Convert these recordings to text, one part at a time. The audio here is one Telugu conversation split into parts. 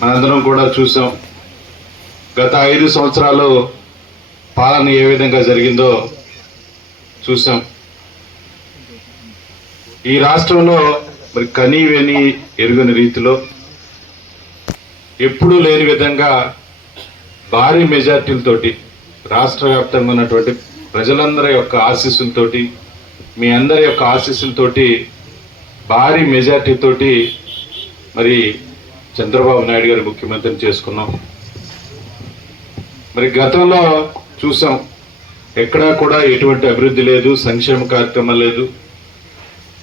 మనందరం కూడా చూసాం. గత ఐదు సంవత్సరాలు పాలన ఏ విధంగా జరిగిందో చూసాం. ఈ రాష్ట్రంలో మరి కనీవేని ఎరుగని రీతిలో ఎప్పుడూ లేని విధంగా భారీ మెజార్టీలతోటి రాష్ట్ర వ్యాప్తంగా ఉన్నటువంటి ప్రజలందరి యొక్క ఆశీస్సులతోటి మీ అందరి యొక్క ఆశీస్సులతోటి భారీ మెజార్టీతోటి మరి చంద్రబాబు నాయుడు గారు ముఖ్యమంత్రిని చేసుకున్నాం. మరి గతంలో చూసాం ఎక్కడా కూడా ఎటువంటి అభివృద్ధి లేదు సంక్షేమ కార్యక్రమం లేదు.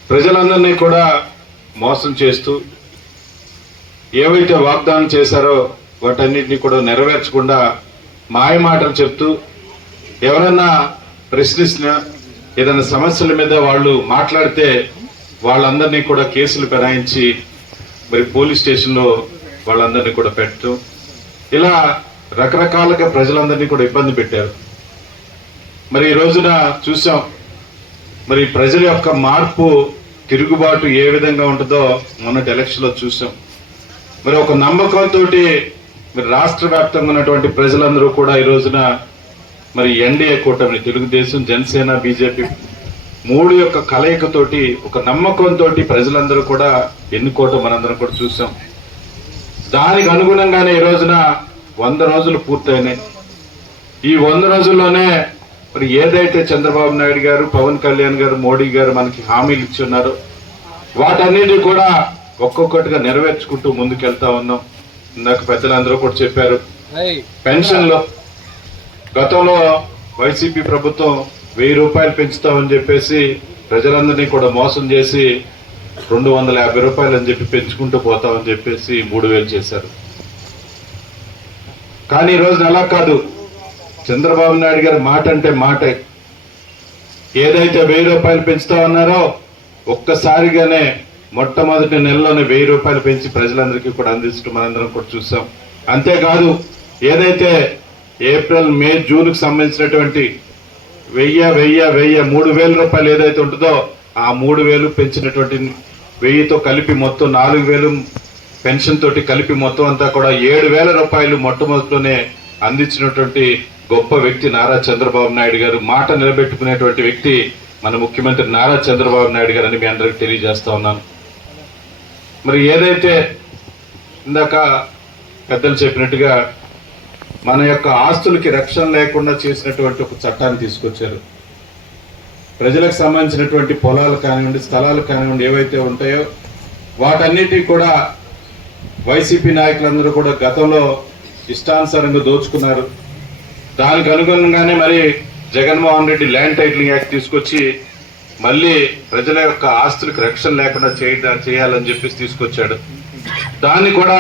ప్రజలందరినీ కూడా మోసం చేస్తూ ఏవైతే వాగ్దానం చేశారో వాటన్నిటిని కూడా నెరవేర్చకుండా మాయ మాటలు చెప్తూ ఎవరన్నా ప్రశ్నిస్తున్నా ఏదైనా సమస్యల మీద వాళ్ళు మాట్లాడితే వాళ్ళందరినీ కూడా కేసులు పెనాయించి మరి పోలీస్ స్టేషన్లో వాళ్ళందరినీ కూడా పెట్టడం. ఇలా రకరకాలుగా ప్రజలందరినీ కూడా ఇబ్బంది పెట్టారు. మరి ఈ రోజున చూసాం మరి ప్రజల యొక్క మార్పు తిరుగుబాటు ఏ విధంగా ఉంటుందో మొన్నటి ఎలక్షన్లో చూసాం. మరి ఒక నమ్మకంతో మరి రాష్ట్ర వ్యాప్తంగా ఉన్నటువంటి ప్రజలందరూ కూడా ఈ రోజున మరి ఎన్డీఏ కూటమి తెలుగుదేశం జనసేన బీజేపీ మూడు యొక్క కలయికతోటి ఒక నమ్మకంతో ప్రజలందరూ కూడా ఎన్నుకోవటం మనందరం కూడా చూసాం. దానికి అనుగుణంగానే ఈ రోజున వంద రోజులు పూర్తయినాయి. ఈ వంద రోజుల్లోనే మరి ఏదైతే చంద్రబాబు నాయుడు గారు పవన్ కళ్యాణ్ గారు మోడీ గారు మనకి హామీలు ఇచ్చి ఉన్నారో వాటన్నిటి కూడా ఒక్కొక్కటిగా నెరవేర్చుకుంటూ ముందుకెళ్తా ఉన్నాం. ఇందాక పెద్దలందరూ కూడా చెప్పారు. పెన్షన్లో గతంలో వైసీపీ ప్రభుత్వం వెయ్యి రూపాయలు పెంచుతామని చెప్పేసి ప్రజలందరినీ కూడా మోసం చేసి రెండు వందల యాభై రూపాయలు అని చెప్పి పెంచుకుంటూ పోతామని చెప్పేసి మూడు వేలు చేశారు. కానీ ఈ అలా కాదు. చంద్రబాబు నాయుడు గారి మాట అంటే మాటే. ఏదైతే వెయ్యి రూపాయలు పెంచుతామన్నారో ఒక్కసారిగానే మొట్టమొదటి నెలలోనే వెయ్యి రూపాయలు పెంచి ప్రజలందరికీ కూడా అందించడం మనందరం కూడా చూసాం. అంతేకాదు ఏదైతే ఏప్రిల్ మే జూన్కి సంబంధించినటువంటి వెయ్యి వెయ్యి వెయ్యి మూడు వేల రూపాయలు ఏదైతే ఉంటుందో ఆ మూడు వేలు పెంచినటువంటి వెయ్యితో కలిపి మొత్తం నాలుగు వేలు పెన్షన్ తోటి కలిపి మొత్తం అంతా కూడా ఏడు వేల రూపాయలు మొట్టమొదటిలోనే అందించినటువంటి గొప్ప వ్యక్తి నారా చంద్రబాబు నాయుడు గారు. మాట నిలబెట్టుకునేటువంటి వ్యక్తి మన ముఖ్యమంత్రి నారా చంద్రబాబు నాయుడు గారు అని మీ అందరికి తెలియజేస్తా ఉన్నాను. మరి ఏదైతే ఇందాక పెద్దలు చెప్పినట్టుగా మన యొక్క ఆస్తులకి రక్షణ లేకుండా చేసినటువంటి ఒక చట్టాన్ని తీసుకొచ్చారు. ప్రజలకు సంబంధించినటువంటి పొలాలు కానివ్వండి స్థలాలు కానివ్వండి ఏవైతే ఉంటాయో వాటన్నిటి కూడా వైసీపీ నాయకులందరూ కూడా గతంలో ఇష్టానుసారంగా దోచుకున్నారు. దానికి అనుగుణంగానే మరి Jaganmohan Reddy land titling act తీసుకొచ్చి మళ్ళీ ప్రజల యొక్క ఆస్తులకు రక్షణ లేకుండా చేయాలని చెప్పేసి తీసుకొచ్చాడు. దాన్ని కూడా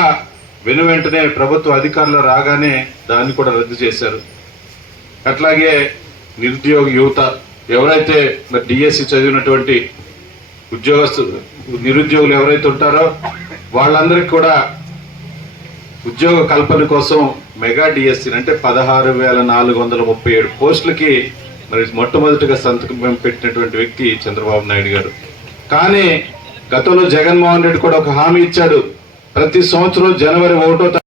వెను వెంటనే ప్రభుత్వ అధికారులు రాగానే దాన్ని కూడా రద్దు చేశారు. అట్లాగే నిరుద్యోగ యువత ఎవరైతే మరి డిఎస్సి చదివినటువంటి ఉద్యోగస్తులు నిరుద్యోగులు ఎవరైతే ఉంటారో వాళ్ళందరికీ కూడా ఉద్యోగ కల్పన కోసం మెగా డిఎస్సి అంటే పదహారు వేల నాలుగు వందల ముప్పై ఏడు పోస్టులకి మరి మొట్టమొదటిగా సంతకం పెట్టినటువంటి వ్యక్తి చంద్రబాబు నాయుడు గారు. కానీ గతంలో జగన్మోహన్ రెడ్డి కూడా ఒక హామీ ఇచ్చాడు. ప్రతి సంవత్సరం జనవరి ఒకటో